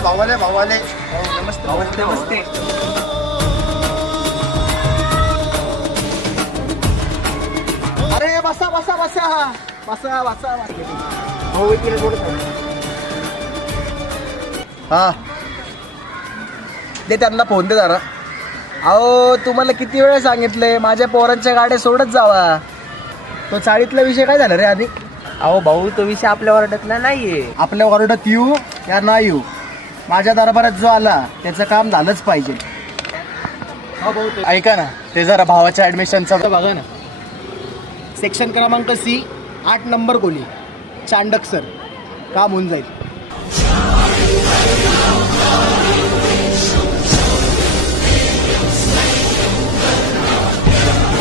भावाले भावाले भावाले नमस्ते नमस्ते नमस्ते. अरे बसा बसा बसा बसा बसा हो इकडे थोडं. हा दे त्यांना फोन दे जरा. अहो तुम्हाला किती वेळा सांगितलंय माझ्या पोरांच्या गाड्या सोडत जावा. तो चाळीतला विषय काय झाला रे आधी. अहो भाऊ तो विषय आपल्या वाटतला नाहीये. आपल्या ऑर्डर येऊ या नाही येऊ माझ्या दरबारात जो आला त्याचं काम झालंच पाहिजे. ऐका ना ते जरा भावाच्या ऍडमिशनचं बघा ना. सेक्शन क्रमांक C 8 नंबर खोली चांडक सर काम होऊन जाईल.